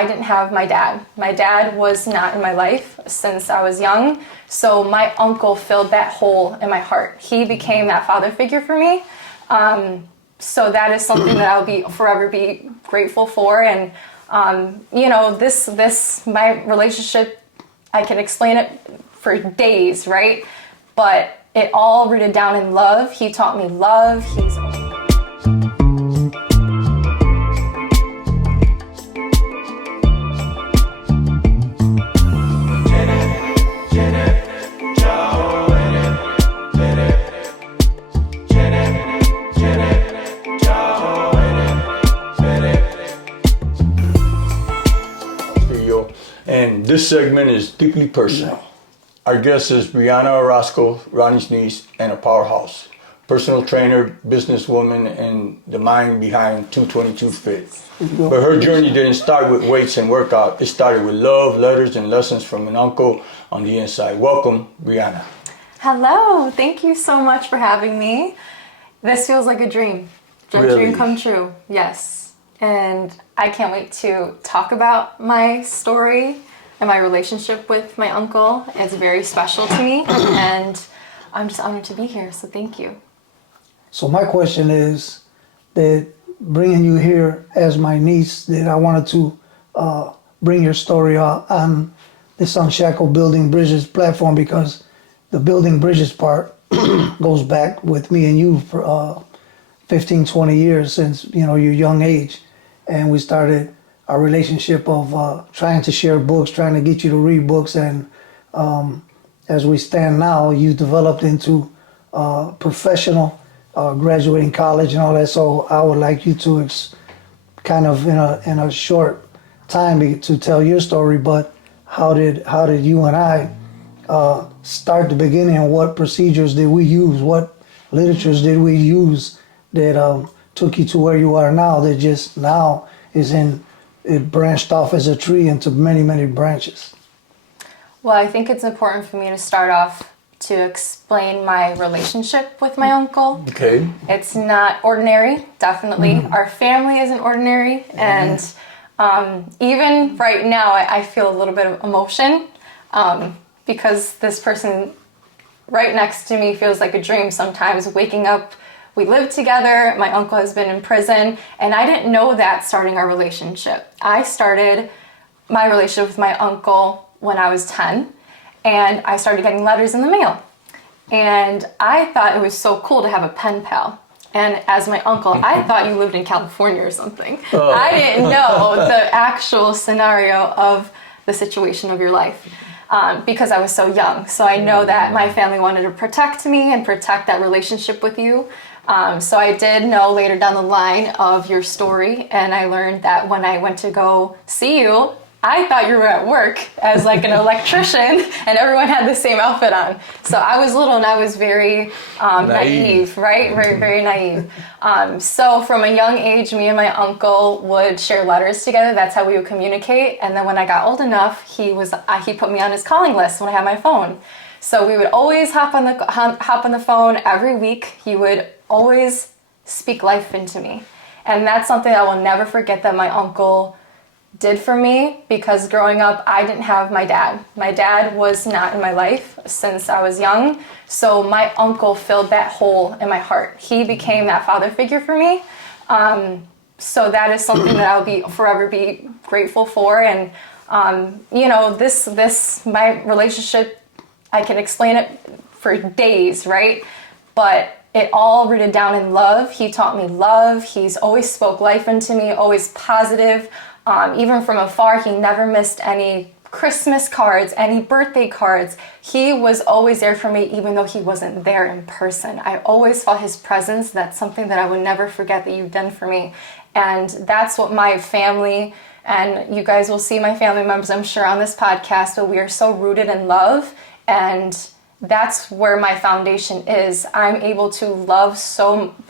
I didn't have my dad. My dad was not in my life since I was young, so my uncle filled that hole in my heart. He became that father figure for me. So that is something that I'll be forever be grateful for. And my relationship, I can explain it for days, right? But it all rooted down in love. He taught me love. And this segment is deeply personal. Our guest is Briana Orozco, Ronnie's niece, and a powerhouse. Personal trainer, businesswoman, and the mind behind 222 Fit. But her journey didn't start with weights and workout. It started with love, letters, and lessons from an uncle on the inside. Welcome, Briana. Hello, thank you so much for having me. This feels like a dream. Dream come true, yes. And I can't wait to talk about my story and my relationship with my uncle. It's very special to me, and I'm just honored to be here, so thank you. So my question is that bringing you here as my niece, that I wanted to bring your story on this Unshackled Building Bridges platform, because the building bridges part goes back with me and you for 15, 20 years since, your young age. And we started our relationship of trying to share books, trying to get you to read books. And as we stand now, you developed into professional, graduating college and all that. So I would like you to kind of in a short time to tell your story. But how did you and I start the beginning, and what procedures did we use? What literatures did we use that took you to where you are now, that just now it branched off as a tree into many, many branches? Well, I think it's important for me to start off to explain my relationship with my uncle. Okay. It's not ordinary, definitely. Mm-hmm. Our family isn't ordinary. Mm-hmm. And even right now, I feel a little bit of emotion because this person right next to me feels like a dream sometimes, waking up. We live together, my uncle has been in prison, and I didn't know that starting our relationship. I started my relationship with my uncle when I was 10, and I started getting letters in the mail. And I thought it was so cool to have a pen pal. And as my uncle, I thought you lived in California or something. Oh. I didn't know the actual scenario of the situation of your life. Because I was so young. So I know that my family wanted to protect me and protect that relationship with you. So I did know later down the line of your story, and I learned that when I went to go see you, I thought you were at work as like an electrician, and everyone had the same outfit on. So I was little and I was very naive, right? Very, very naive. So from a young age, me and my uncle would share letters together. That's how we would communicate. And then when I got old enough, he put me on his calling list when I had my phone. So we would always hop on the phone every week. He would always speak life into me. And that's something I will never forget that my uncle did for me, because growing up, I didn't have my dad. My dad was not in my life since I was young. So my uncle filled that hole in my heart. He became that father figure for me. So that is something that I'll be forever be grateful for. And, my relationship, I can explain it for days, right? But it all rooted down in love. He taught me love. He's always spoke life into me, always positive. Even from afar, he never missed any Christmas cards, any birthday cards. He was always there for me, even though he wasn't there in person. I always felt his presence. That's something that I would never forget that you've done for me. And that's what my family, and you guys will see my family members, I'm sure, on this podcast, but we are so rooted in love. And that's where my foundation is. I'm able to love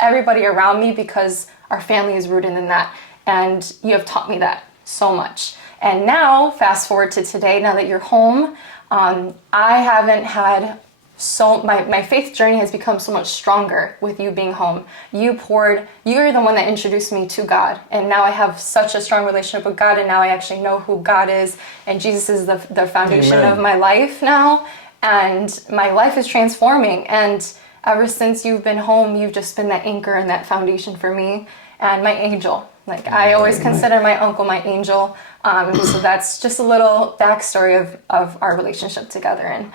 everybody around me because our family is rooted in that. And you have taught me that so much. And now, fast forward to today, now that you're home, I haven't had my faith journey has become so much stronger with you being home. You're the one that introduced me to God, and now I have such a strong relationship with God, and now I actually know who God is, and Jesus is the foundation Amen. of my life now, and my life is transforming. And ever since you've been home, you've just been that anchor and that foundation for me, and my angel. Like, I always consider my uncle my angel. So that's just a little backstory of our relationship together, and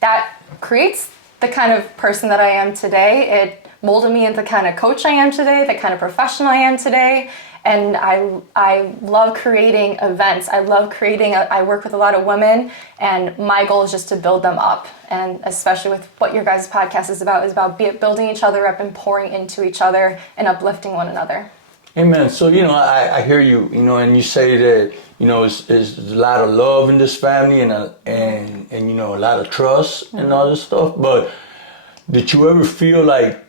that creates the kind of person that I am today. It molded me into the kind of coach I am today, the kind of professional I am today. And I love creating events. I work with a lot of women, and my goal is just to build them up. And especially with what your guys' podcast is about building each other up and pouring into each other and uplifting one another. Amen. So, I hear you, and you say that, it's a lot of love in this family and a lot of trust and all this stuff. But did you ever feel like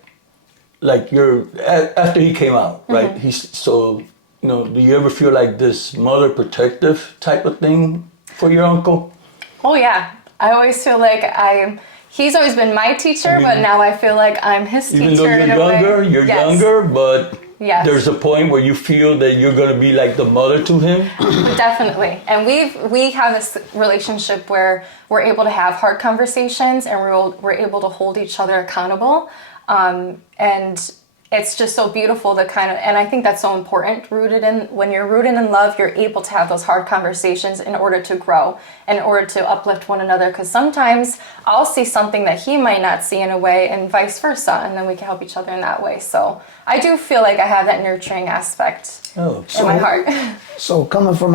after he came out, right? Do you ever feel like this mother protective type of thing for your uncle? Oh yeah. I always feel like he's always been my teacher, but now I feel like I'm his teacher. Even though you're younger, but yes. There's a point where you feel that you're going to be like the mother to him? Definitely. And we have this relationship where we're able to have hard conversations, and we're able to hold each other accountable. And it's just so beautiful and I think that's so important, when you're rooted in love, you're able to have those hard conversations in order to grow, in order to uplift one another. Because sometimes I'll see something that he might not see in a way, and vice versa, and then we can help each other in that way. So I do feel like I have that nurturing aspect in my heart. So coming from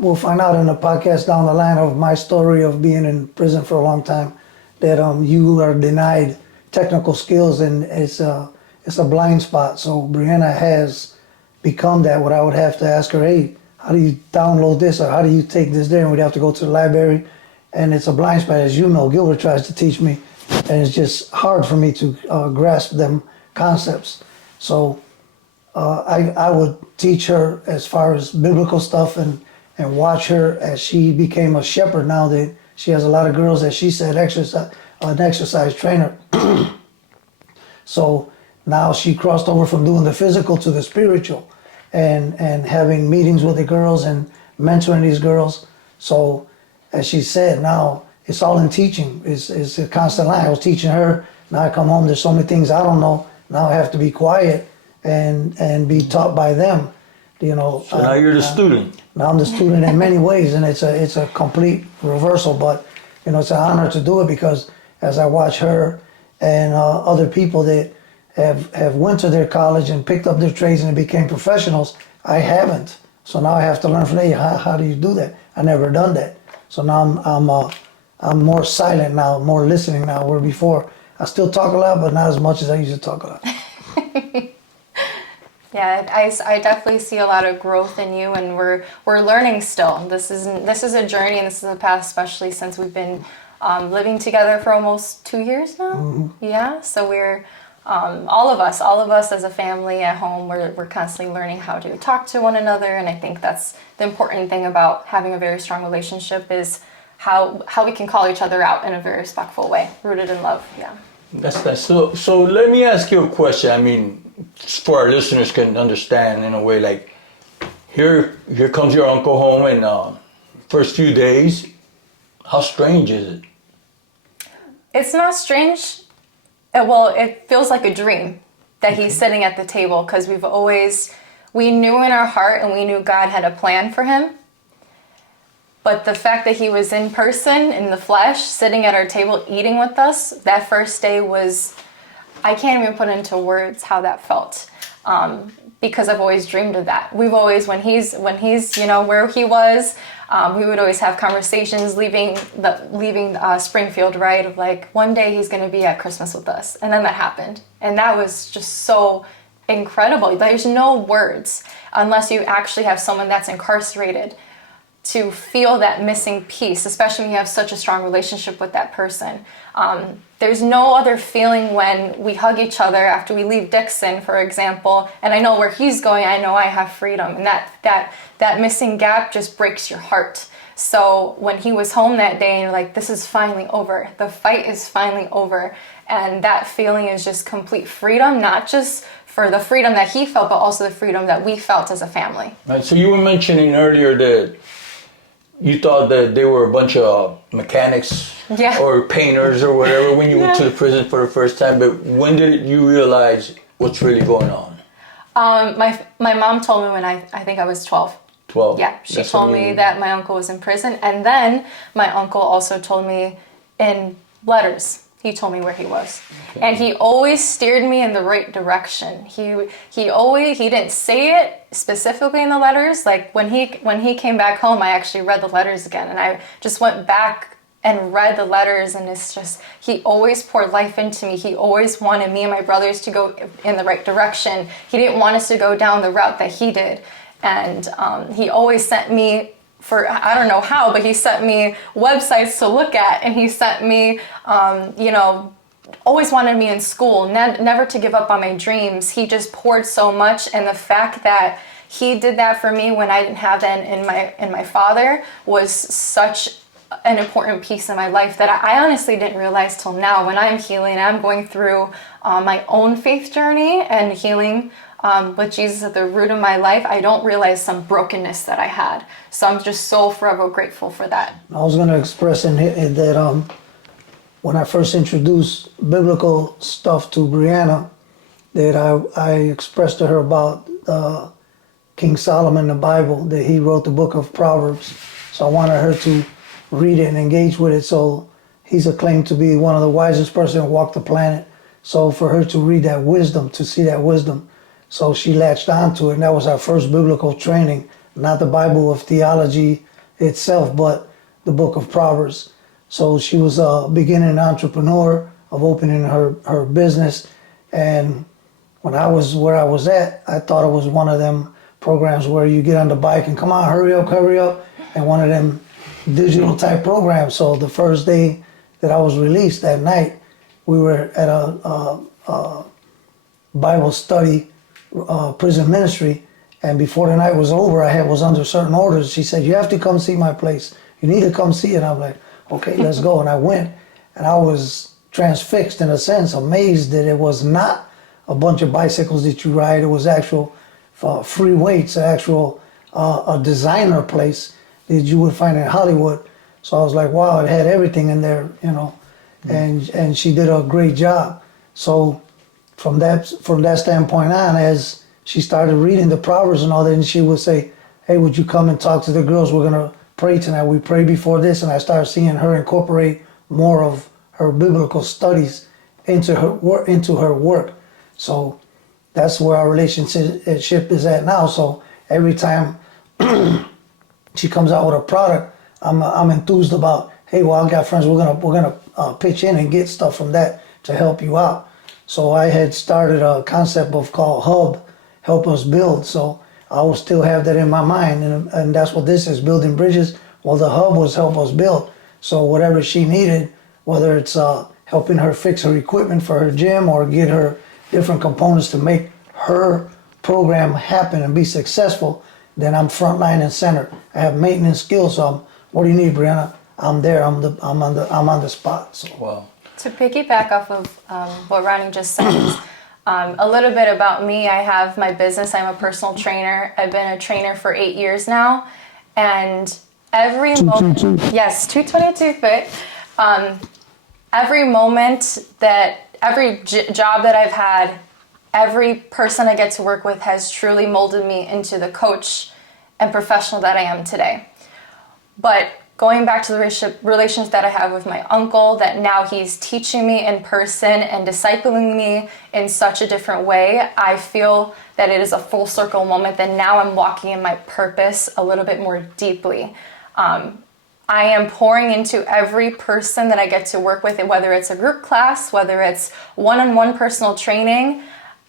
we'll find out in the podcast down the line of my story of being in prison for a long time, that you are denied technical skills, and it's a blind spot. So Briana has become that. What I would have to ask her, hey, how do you download this, or how do you take this there? And we'd have to go to the library, and it's a blind spot. As you know, Gilbert tries to teach me, and it's just hard for me to grasp them concepts. So I would teach her as far as biblical stuff, and watch her as she became a shepherd. Now that she has a lot of girls, as she said, an exercise trainer. So now she crossed over from doing the physical to the spiritual, and having meetings with the girls and mentoring these girls. So as she said, now it's all in teaching. It's a constant line. I was teaching her. Now I come home, there's so many things I don't know. Now I have to be quiet and be taught by them. So now you're the student. Now I'm the student in many ways, and it's a complete reversal. But it's an honor to do it, because as I watch her and other people that have went to their college and picked up their trades and became professionals, I haven't. So now I have to learn from them. How do you do that? I never done that. So now I'm more silent now, more listening now. Where before I still talk a lot, but not as much as I used to talk a lot. Yeah, I definitely see a lot of growth in you, and we're learning still. This is a journey, and this is a path, especially since we've been living together for almost 2 years now. Mm-hmm. Yeah, so we're all of us as a family at home, we're constantly learning how to talk to one another, and I think that's the important thing about having a very strong relationship, is how we can call each other out in a very respectful way, rooted in love. Yeah. That's nice. So let me ask you a question. I mean, for our listeners can understand in a way, like here comes your uncle home, and first few days, how strange is it? It's not strange. Well, it feels like a dream that he's sitting at the table, because we knew in our heart, and we knew God had a plan for him. But the fact that he was in person, in the flesh, sitting at our table, eating with us, that first day I can't even put into words how that felt. Because I've always dreamed of that. We've always, when he's where he was, we would always have conversations leaving Springfield, right? Of like, one day he's going to be at Christmas with us. And then that happened. And that was just so incredible. There's no words unless you actually have someone that's incarcerated to feel that missing piece, especially when you have such a strong relationship with that person. There's no other feeling when we hug each other after we leave Dixon, for example, and I know where he's going, I know I have freedom, and that missing gap just breaks your heart. So when he was home that day and you're like, this is finally over, the fight is finally over, and that feeling is just complete freedom, not just for the freedom that he felt, but also the freedom that we felt as a family. Right. So you were mentioning earlier that you thought that they were a bunch of mechanics or painters or whatever when you went to the prison for the first time. But when did you realize what's really going on? My mom told me when I think I was 12. 12. Yeah, she told me that my uncle was in prison. And then my uncle also told me in letters, he told me where he was. Okay. And he always steered me in the right direction. He didn't say it specifically in the letters. Like when he came back home, I actually read the letters again. And I just went back and read the letters, and it's just, he always poured life into me. He always wanted me and my brothers to go in the right direction. He didn't want us to go down the route that he did. And he always sent me, I don't know how, but he sent me websites to look at, and he sent me, always wanted me in school, never to give up on my dreams. He just poured so much, and the fact that he did that for me when I didn't have that in my father was such an important piece in my life that I honestly didn't realize till now. When I'm healing, I'm going through my own faith journey and healing with Jesus at the root of my life, I don't realize some brokenness that I had. So I'm just so forever grateful for that. I was going to express in that when I first introduced biblical stuff to Briana, that I expressed to her about King Solomon, the Bible, that he wrote the book of Proverbs. So I wanted her to read it and engage with it. So he's acclaimed to be one of the wisest person to walk the planet. So for her to read that wisdom, to see that wisdom, so she latched onto it, and that was our first biblical training, not the Bible of theology itself, but the book of Proverbs. So she was a beginning entrepreneur of opening her business. And when I was where I was at, I thought it was one of them programs where you get on the bike and come on, hurry up, and one of them digital type programs. So the first day that I was released that night, we were at a Bible study prison ministry, and before the night was over, I was under certain orders. She said, you have to come see my place. You need to come see it. And I'm like, okay, let's go. And I went, and I was transfixed in a sense, amazed that it was not a bunch of bicycles that you ride. It was actual free weights, actual a designer place that you would find in Hollywood. So I was like, wow, it had everything in there, and she did a great job. So from that standpoint on, as she started reading the Proverbs and all that, and she would say, hey, would you come and talk to the girls? We're going to pray tonight. We prayed before this, and I started seeing her incorporate more of her biblical studies into her work. So that's where our relationship is at now. So every time she comes out with a product, I'm enthused about, hey, well, I got friends, we're gonna pitch in and get stuff from that to help you out. So I had started a concept called Hub, Help Us Build. So I will still have that in my mind, and that's what this is, building bridges. Well, the Hub was Help Us Build. So whatever she needed, whether it's helping her fix her equipment for her gym or get her different components to make her program happen and be successful, then I'm frontline and center. I have maintenance skills, so what do you need, Briana? I'm there. I'm on the spot. So. Wow. To piggyback off of what Ronnie just said, a little bit about me. I have my business. I'm a personal trainer. I've been a trainer for 8 years now, and every moment, yes, 222 fit. Every moment every job that I've had, every person I get to work with has truly molded me into the coach and professional that I am today. But going back to the relations that I have with my uncle, that now he's teaching me in person and discipling me in such a different way, I feel that it is a full circle moment, that now I'm walking in my purpose a little bit more deeply. I am pouring into every person that I get to work with, and whether it's a group class, whether it's one-on-one personal training,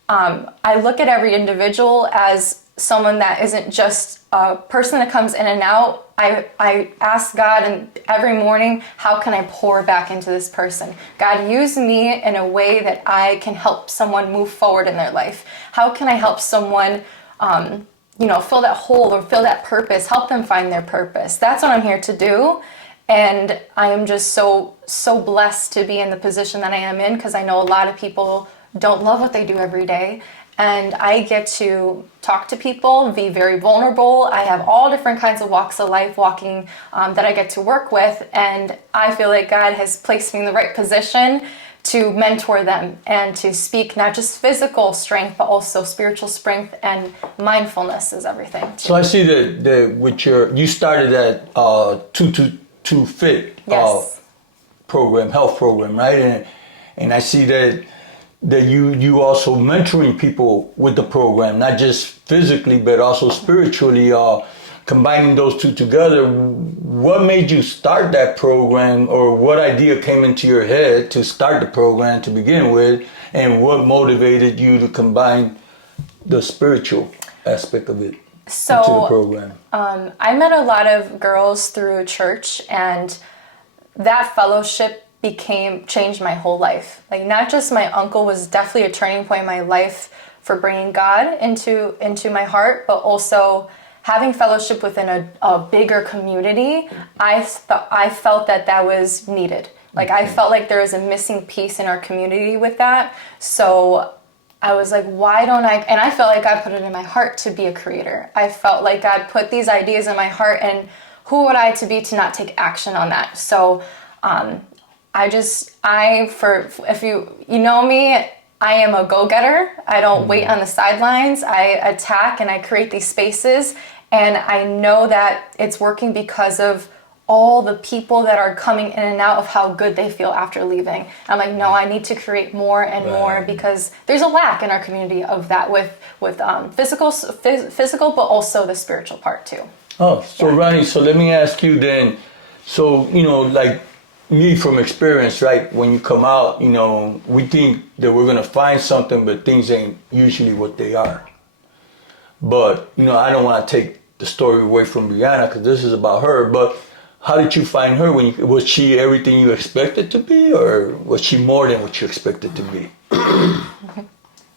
I look at every individual as someone that isn't just a person that comes in and out. I ask God and every morning, how can I pour back into this person? God, use me in a way that I can help someone move forward in their life. How can I help someone, fill that hole or fill that purpose, help them find their purpose? That's what I'm here to do. And I am just so blessed to be in the position that I am in, because I know a lot of people don't love what they do every day. And I get to talk to people, be very vulnerable. I have all different kinds of walks of life walking that I get to work with. And I feel like God has placed me in the right position to mentor them and to speak not just physical strength, but also spiritual strength, and mindfulness is everything. So I see that with you started at 222 Fit Yes. program, health program, right? And I see that you also mentoring people with the program, not just physically, but also spiritually, combining those two together. What made you start that program, or what idea came into your head to start the program to begin with, and what motivated you to combine the spiritual aspect of it into the program? I met a lot of girls through church, and that fellowship changed my whole life. Like, not just my uncle was definitely a turning point in my life for bringing God into my heart, but also having fellowship within a bigger community. I felt that was needed. Like, I felt like there was a missing piece in our community with that. So I was like, why don't I? And I felt like God put it in my heart to be a creator. I felt like God put these ideas in my heart, and who would I to be to not take action on that? So if you know me, I am a go-getter. I don't wait on the sidelines. I attack and I create these spaces, and I know that it's working because of all the people that are coming in and out of how good they feel after leaving. I'm like, no, I need to create more and more, because there's a lack in our community of that with physical, but also the spiritual part too. Oh, so yeah. Ronnie, so let me ask you then, so, like me from experience, right? When you come out, we think that we're going to find something, but things ain't usually what they are. But, I don't want to take the story away from Briana, because this is about her, but how did you find her? Was she everything you expected to be, or was she more than what you expected to be?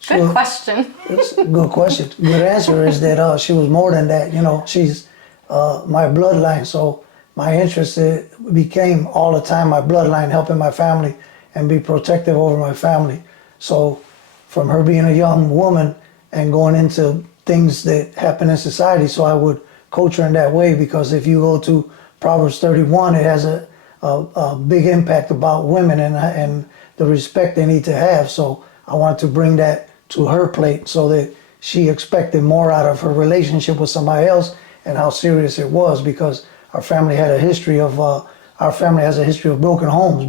Good question. It's a good question. Good answer is that she was more than that. She's my bloodline, so my interest became all the time my bloodline, helping my family and be protective over my family. So from her being a young woman and going into things that happen in society, so I would coach her in that way, because if you go to Proverbs 31, it has a big impact about women and the respect they need to have. So I wanted to bring that to her plate, so that she expected more out of her relationship with somebody else, and how serious it was, because our family has a history of broken homes,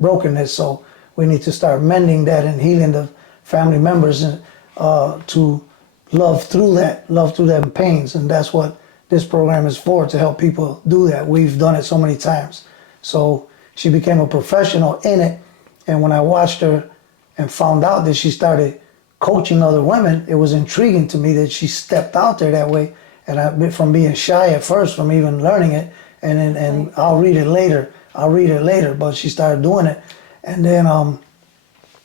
brokenness. So we need to start mending that and healing the family members, and to love through them pains. And that's what this program is for, to help people do that. We've done it so many times. So she became a professional in it. And when I watched her and found out that she started coaching other women, it was intriguing to me that she stepped out there that way. And from being shy at first, from even learning it, and I'll read it later, but she started doing it. And then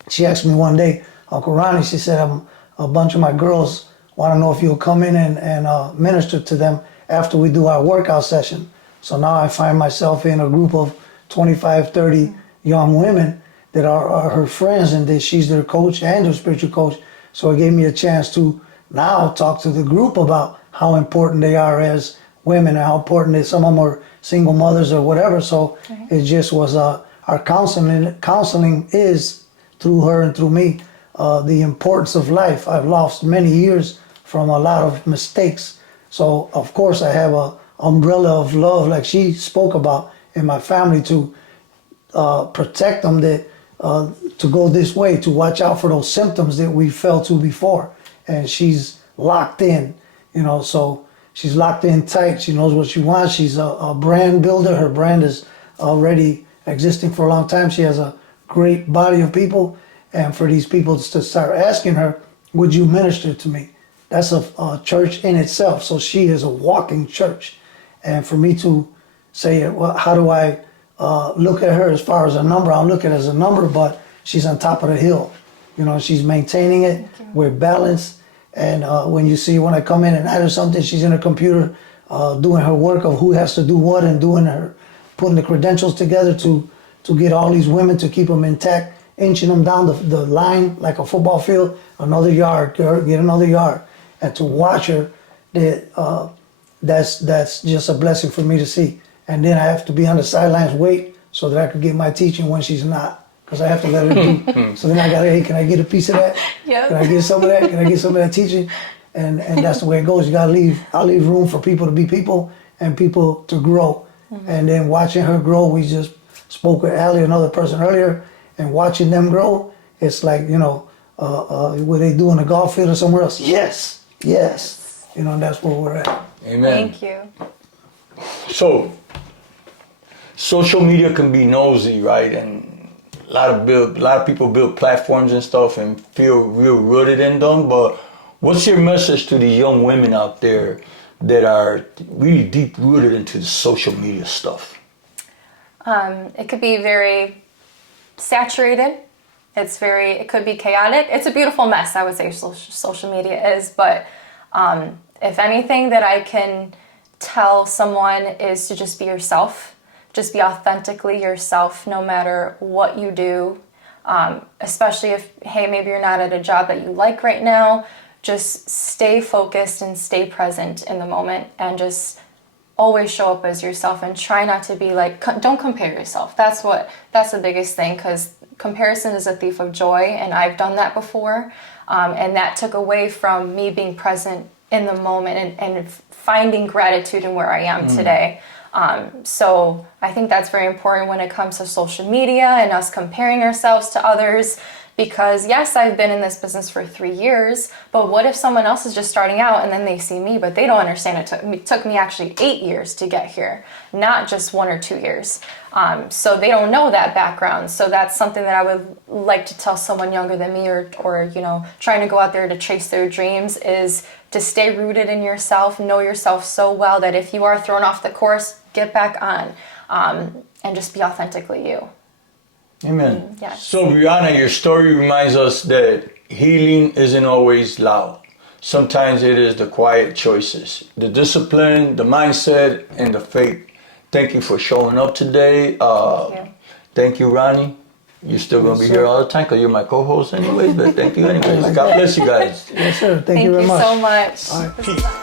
she asked me one day, Uncle Ronnie, she said, a bunch of my girls want to know if you'll come in and minister to them after we do our workout session. So now I find myself in a group of 25, 30 young women that are her friends, and that she's their coach and their spiritual coach. So it gave me a chance to now talk to the group about how important they are as women, and how important that some of them are single mothers or whatever. So it just was our counseling is through her and through me, the importance of life. I've lost many years from a lot of mistakes. So of course I have a umbrella of love, like she spoke about, in my family, to protect them, that to go this way, to watch out for those symptoms that we fell to before. And she's locked in. So she's locked in tight. She knows what she wants. She's a brand builder. Her brand is already existing for a long time. She has a great body of people. And for these people to start asking her, would you minister to me? that's a church in itself. So she is a walking church. And for me to say, well, how do I look at her as far as a number? I don't look at her as a number, but she's on top of the hill. You know, she's maintaining it. We're balanced. And when I come in and add her something, she's in her computer doing her work of who has to do what and putting the credentials together to get all these women, to keep them intact, inching them down the line like a football field, another yard, get another yard. And to watch her, that's just a blessing for me to see. And then I have to be on the sidelines, wait, so that I can get my teaching when she's not, because I have to let her do. So then I got, hey, can I get a piece of that? Yep. Can I get some of that? Can I get some of that teaching? And that's the way it goes. You gotta I'll leave room for people to be people and people to grow. And then watching her grow, we just spoke with Allie, another person earlier, and watching them grow, it's like, what they do in the golf field or somewhere else. Yes. And that's where we're at. Amen. Thank you. So, social media can be nosy, right? And a lot of people build platforms and stuff and feel real rooted in them. But what's your message to the young women out there that are really deep rooted into the social media stuff? It could be very saturated. It could be chaotic. It's a beautiful mess, I would say social media is. But if anything that I can tell someone is to just be yourself. Just be authentically yourself no matter what you do. Especially if, hey, maybe you're not at a job that you like right now. Just stay focused and stay present in the moment and just always show up as yourself and try not to be like, don't compare yourself. That's the biggest thing, because comparison is a thief of joy, and I've done that before. And that took away from me being present in the moment and finding gratitude in where I am today. So I think that's very important when it comes to social media and us comparing ourselves to others. Because yes, I've been in this business for 3 years, but what if someone else is just starting out and then they see me, but they don't understand it took me actually 8 years to get here, not just 1 or 2 years. So they don't know that background. So that's something that I would like to tell someone younger than me or trying to go out there to chase their dreams, is to stay rooted in yourself, know yourself so well that if you are thrown off the course, get back on, and just be authentically you. Amen. Yes. So, Briana, your story reminds us that healing isn't always loud. Sometimes it is the quiet choices, the discipline, the mindset, and the faith. Thank you for showing up today. Thank you, Ronnie. You're still going to be here all the time because you're my co-host anyways, but thank you anyways. God bless you guys. Yes, sir. Thank you very Thank much. you so much. All right. Peace.